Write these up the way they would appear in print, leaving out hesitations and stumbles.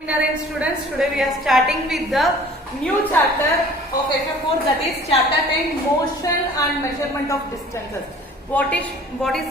Narayan students, today we are starting with the new chapter of FF4, that is chapter 10, motion and measurement of distances. What is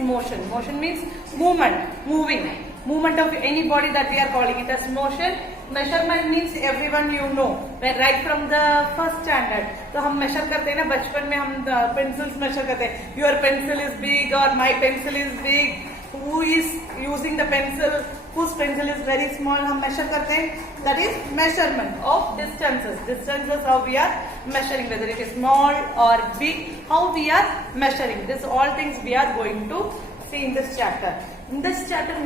motion? Motion means movement, movement of any body, that we are calling it as motion. Measurement means everyone you know, right from the first standard. तो हम measure करते हैं ना, बचपन में हम pencils measure करते हैं. Your pencil is big or my pencil is big. Who is using the pencil? Whose pencil is very small? हम measure करते हैं. That is measurement of distances. Distances, how we are measuring, whether it is small or big, how we are measuring. This all things we are going to see in this chapter. In this chapter,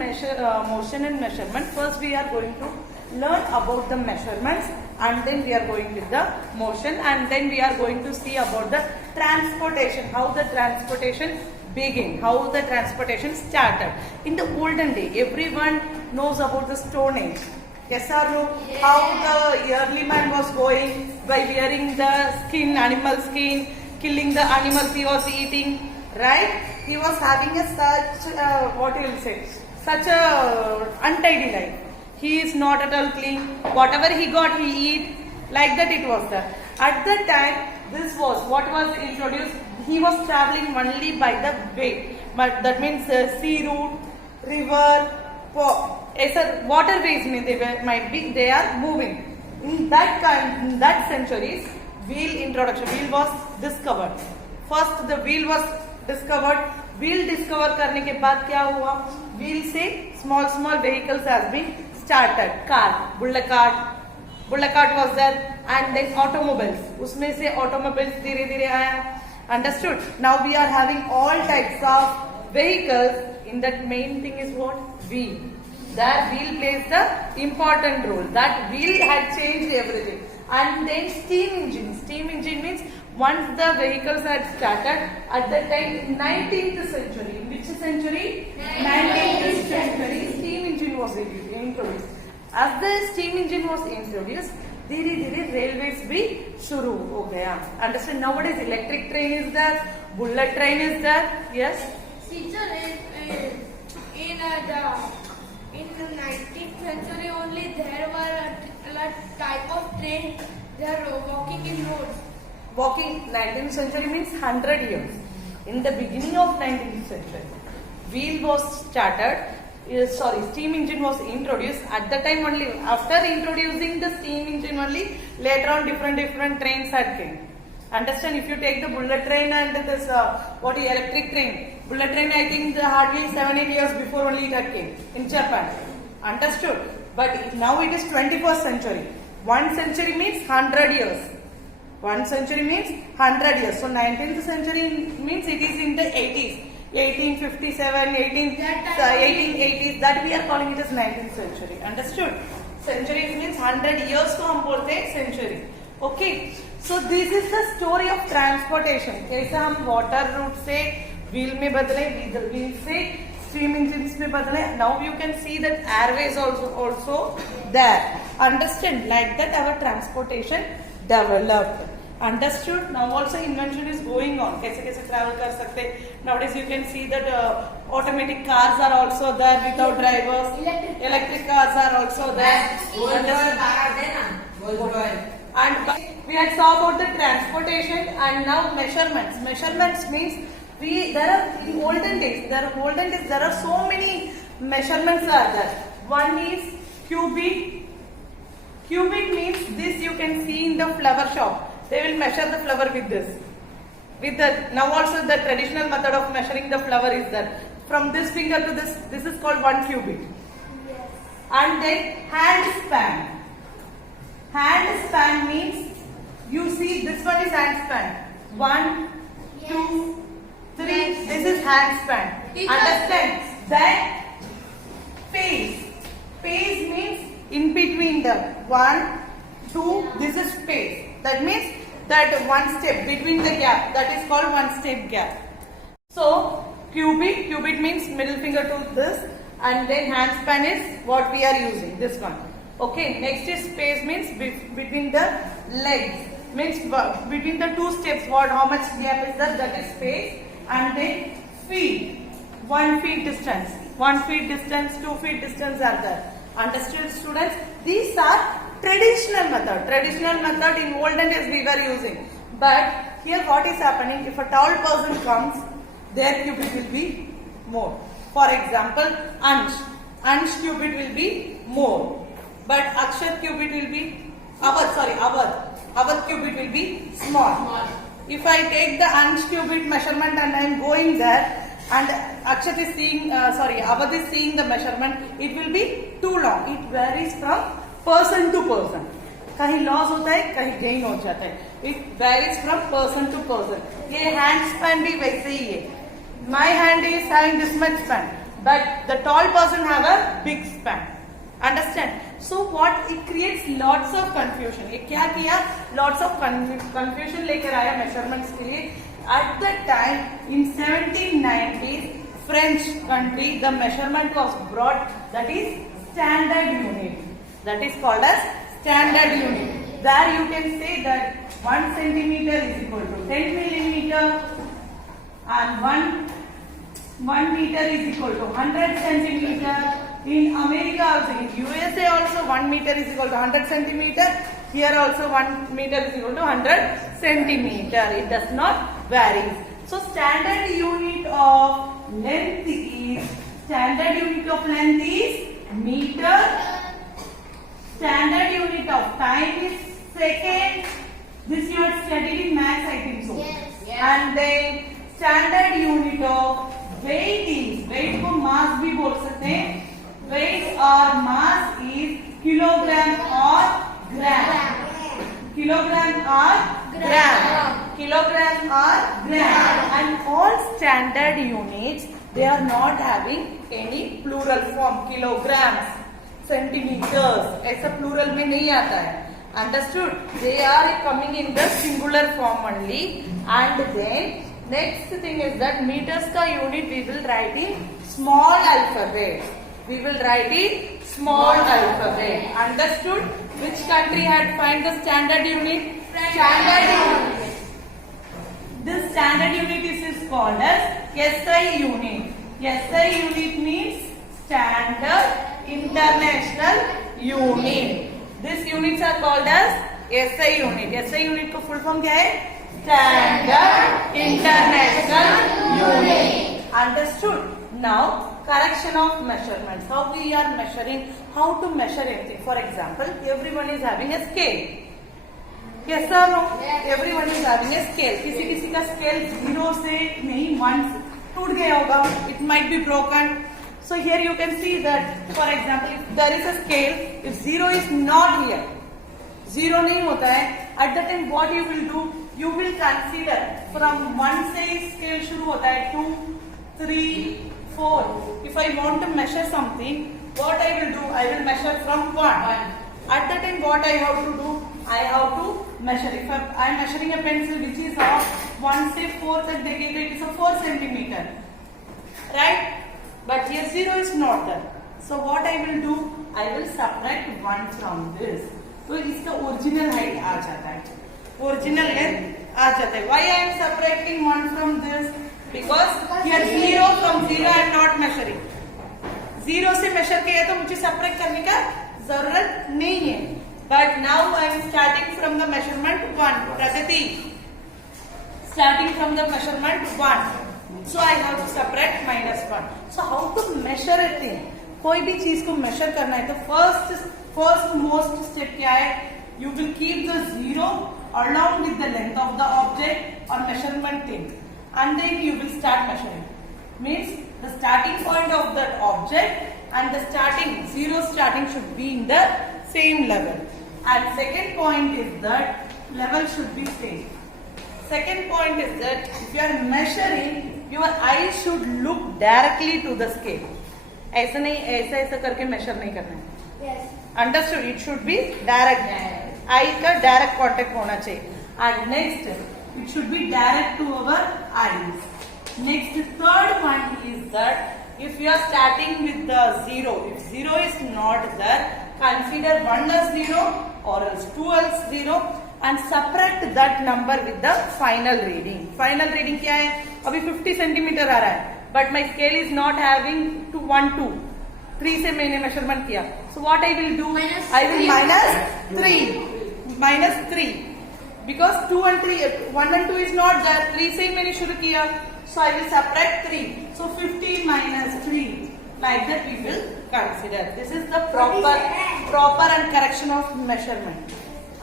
motion and measurement. First, we are going to learn about the measurements, and then we are going with the motion, and then we are going to see about the transportation, how the transportation began, how the transportation started. In the olden day, everyone knows about the Stone Age. Yes or no? Yes. How the early man was going by wearing the skin, animal skin, killing the animals he was eating, right? He was having a such, what you will say, such a untidy life. He is not at all clean. Whatever he got, he eat. Like that it was there. At that time, this was what was introduced. He was traveling only by the way. But that means sea route, river, waterways they are moving. In that centuries, wheel was discovered. First the wheel was discovered. Wheel discover करने के बाद क्या हुआ? Wheel से small vehicles has been started. Car, bullock cart was there, and then automobiles. उसमें से automobiles धीरे-धीरे आया. Understood? Now we are having all types of vehicles. In that, main thing is what? Wheel. That wheel plays the important role. That wheel had changed everything. And then steam engine. Steam engine means once the vehicles had started, at that time, 19th century. Which century? 19th century. Steam engine was introduced. As the steam engine was introduced, धीरे-धीरे railways भी शुरू हो गया. Understand? Nowadays electric train is there, bullet train is there. Yes. Teacher, in the 19th century only there were a type of train. They are walking in roads. Walking, 19th century means 100 years. In the beginning of 19th century, wheel was started. Steam engine was introduced. At the time only, after introducing the steam engine only, later on different trains had came. Understand? If you take the bullet train and this electric train, bullet train I think hardly 7-8 years before only it had came in Japan. Understood? But now it is 21st century. 1 century means 100 years. 1 century means 100 years. So 19th century means it is in the 80s. 1857, 1880s, that we are calling it as 19th century. Understood? Centuries means 100 years को हम बोलते हैं century. Okay. So this is the story of transportation. कैसे हम water route से wheel में बदले, wheel से steam engines में बदले. Now you can see that airways also there. Understand? Like that our transportation developed. Understood? Now also invention is going on. कैसे travel कर सकते? Nowadays you can see that automatic cars are also there without drivers. Electric cars are also there. And we had saw about the transportation, and now measurements. Measurements means in olden days there are so many measurements are there. One is cubic. Cubic means this you can see in the flower shop. They will measure the flower with this. Now also the traditional method of measuring the flower is there. From this finger to this is called 1 cubit. Yes. And then hand span. Hand span means, you see this one is hand span. 1, 2, 3. This is hand span. Teacher. Understand? Then pace. Pace means in between the 1, 2. This is space. That means that one step between the gap, that is called one step gap. So cubit means middle finger to this, and then hand span is what we are using, this one. Okay, next is space means between the legs, means between the two steps, how much gap is there, that is space. And then feet, 1 feet distance, 1 feet distance, 2 feet distance are there. Understood, students? These are traditional method. Traditional method in olden days we were using. But here what is happening? If a tall person comes, their cubit will be more. For example, Ansh cubit will be more. But Akshat cubit will be, Avadh cubit will be small. If I take the Ansh cubit measurement and I am going there, and Akshat is seeing, Avadh is seeing the measurement, it will be too long. It varies from person to person. कहीं loss होता है, कहीं gain हो जाता है. It varies from person to person. ये hand span भी वैसे ही है. My hand is having this much span, but the tall person have a big span. Understand? So what it creates lots of confusion. ये क्या किया? Lots of confusion लेकर आया measurements के लिए. At the time in 1790s, French country, the measurement was brought, that is standard unit. That is called as standard unit. There you can say that 1 centimeter is equal to 10 millimeter and 1 meter is equal to 100 centimeter. In America also, in USA also 1 meter is equal to 100 centimeter. Here also 1 meter is equal to 100 centimeter. It does not vary. So standard unit of length is meter. Standard unit of time is second. This you have studied in maths, I think so. Yes. And then standard unit of weight is, weight को mass भी बोल सकते हैं. Weight or mass is kilogram or gram. Kilogram or gram. Kilogram or gram. And all standard units, they are not having any plural form. Kilograms, centimeters, ऐसा plural में नहीं आता है. Understood? They are coming in the singular form only. And then next thing is that meters का unit we will write in small alphabet. We will write in small alphabet. Understood? Which country had find the standard unit? Standard unit. This standard unit is called as SI unit. SI unit means Standard International Unit. These units are called as SI unit. SI unit का full form क्या है? Standard International Unit. Understood? Now, correction of measurements. How we are measuring, how to measure anything. For example, everyone is having a scale. Yes or no? Yes. Everyone is having a scale. किसी का scale 0 से नहीं 1 से टूट गया होगा. It might be broken. So here you can see that, for example, if there is a scale, if 0 is not here, 0 नहीं होता है, at that time what you will do? You will consider from 1 से scale शुरू होता है 2, 3, 4. If I want to measure something, what I will do? I will measure from 1. At that time what I have to do? I have to measure. If I am measuring a pencil which is of 1 से 4 तक देखेंगे, it is a 4 centimeter. Right? But here 0 is not there. So what I will do? I will subtract 1 from this. तो इसका original height आ जाता है. Original length आ जाता है. Why I am subtracting 1 from this? Because here 0 from 0 I am not measuring. 0 से measure किया तो मुझे subtract करने का जरूरत नहीं है. But now I am starting from the measurement 1. Pragati. Starting from the measurement 1. So I have to subtract -1. So how to measure a thing? कोई भी चीज को measure करना है तो first most step क्या है? You will keep the 0 along with the length of the object or measurement thing, and then you will start measuring. Means the starting point of that object and the zero starting should be in the same level. And second point is that level should be same. Second point is that if you are measuring, your eyes should look directly to the scale. ऐसा नहीं ऐसा करके measure नहीं करना है. Yes. Understood? It should be direct. Eye का direct contact होना चाहिए. And next, it should be direct to our eyes. Next, third one is that if you are starting with the 0, if 0 is not there, consider 1 as 0 or else 2 as 0 and subtract that number with the final reading. Final reading क्या है? अभी 50 centimeter आ रहा है, but my scale is not having 1, 2. 3 से मैंने measurement किया. So what I will do? Minus I will 3. minus 3 because 2 and 3, 1 and 2 is not there. 3 से मैंने शुरू किया. So I will subtract 3. So 15 minus 3. Like that we will consider. This is the proper and correction of measurement.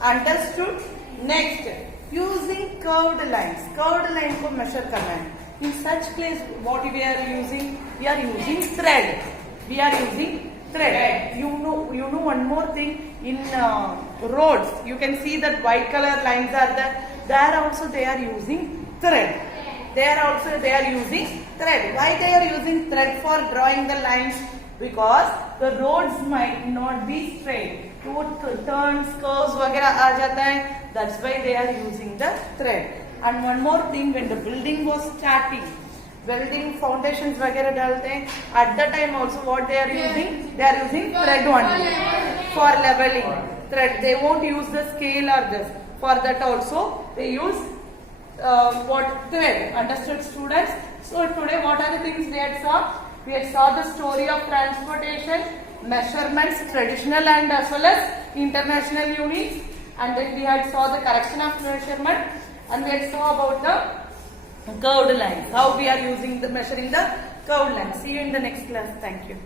Understood? Next, using curved lines. Curved line को measure करना है. In such place, what we are using? We are using thread. We are using thread. You know one more thing. In roads, you can see that white color lines are there. There also they are using thread. There also they are using thread. Why they are using thread for drawing the lines? Because the roads might not be straight. Turns, curves वगैरह आ जाता है. That's why they are using the thread. And one more thing, when the building was starting, building foundations वगैरह डालते हैं. At the time also what they are using? They are using thread only for leveling. Thread. They won't use the scale or this. For that also they use what thread. Understood, students? So today what are the things we had saw? We had saw the story of transportation, measurements, traditional and as well as international units, and then we had saw the correction of measurement, and we had saw about the curved lines, how we are using the measuring the curved lines. See you in the next class. Thank you.